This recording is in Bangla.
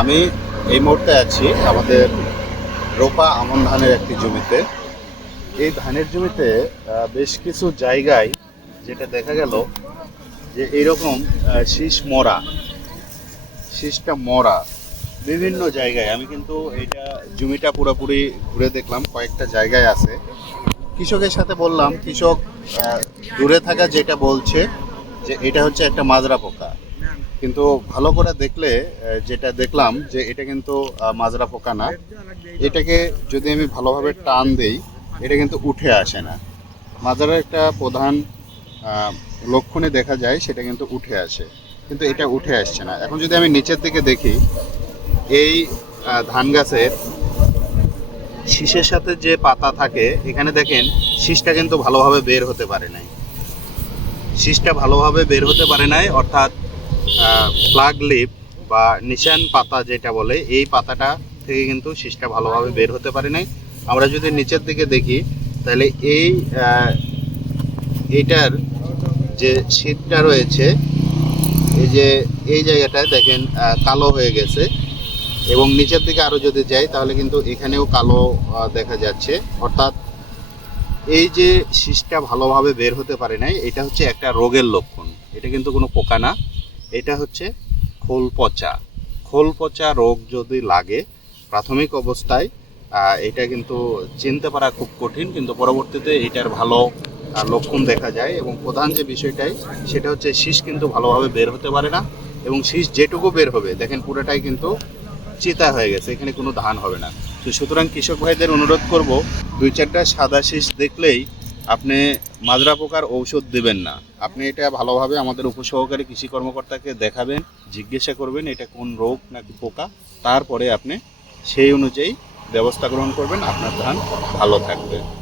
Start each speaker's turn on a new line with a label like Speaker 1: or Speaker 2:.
Speaker 1: আমি এই মুহূর্তে আছি আমাদের রোপা আমন ধানের একটি জমিতে। এই ধানের জমিতে বেশ কিছু জায়গায় যেটা দেখা গেল যে এইরকম শীষ মরা, শীষটা মরা বিভিন্ন জায়গায়। আমি কিন্তু এটা জমিটা পুরোপুরি ঘুরে দেখলাম, কয়েকটা জায়গায় আছে। কৃষকের সাথে বললাম, কৃষক দূরে থাকা যেটা বলছে যে এটা হচ্ছে একটা মাজরা পোকা। কিন্তু ভালো করে দেখলে যেটা দেখলাম যে এটা কিন্তু মাজরা পোকা না। এটাকে যদি আমি ভালোভাবে টান দেই, এটা কিন্তু উঠে আসে না। মাজরার একটা প্রধান লক্ষণে দেখা যায়, সেটা কিন্তু উঠে আসে। কিন্তু এটা উঠে আসছে না। এখন যদি আমি নিচের দিকে দেখি, এই ধান গাছের শীষের সাথে যে পাতা থাকে, এখানে দেখেন শীষটা কিন্তু ভালোভাবে বের হতে পারে নাই। শীষটা ভালোভাবে বের হতে পারে নাই, অর্থাৎ ফ্লাগ লিপ বা নিশান পাতা যেটা বলে, এই পাতাটা থেকে কিন্তু শীষটা ভালোভাবে বের হতে পারে নাই। আমরা যদি নিচের দিকে দেখি, তাহলে এই এইটার যে শীতটা রয়েছে, এই যে, এই জায়গাটায় দেখেন কালো হয়ে গেছে। এবং নিচের দিকে আরও যদি যাই, তাহলে কিন্তু এখানেও কালো দেখা যাচ্ছে। অর্থাৎ এই যে শীষটা ভালোভাবে বের হতে পারে নাই, এটা হচ্ছে একটা রোগের লক্ষণ। এটা কিন্তু কোনো পোকা না। এটা হচ্ছে খোল পচা খোল পচা রোগ যদি লাগে প্রাথমিক অবস্থায় এটা কিন্তু চিনতে পারা খুব কঠিন, কিন্তু পরবর্তীতে এটার ভালো লক্ষণ দেখা যায় এবং প্রধান যে বিষয়টাই, সেটা হচ্ছে শীষ কিন্তু ভালোভাবে বের হতে পারে না এবং শীষ যেটুকু বের হবে, দেখেন পুরোটাই কিন্তু চিতা হয়ে গেছে, এখানে কোনো ধান হবে না। তো সুতরাং কৃষক ভাইদের অনুরোধ করব, দুই চারটা সাদা শীষ দেখলেই আপনি মাজরা পোকার ঔষধ দেবেন না। আপনি এটা ভালোভাবে আমাদের উপসহকারী কৃষি কর্মকর্তাকে দেখাবেন, জিজ্ঞাসা করবেন এটা কোন রোগ নাকি পোকা, তারপরে আপনি সেই অনুযায়ী ব্যবস্থা গ্রহণ করবেন, আপনার ধান ভালো থাকবে।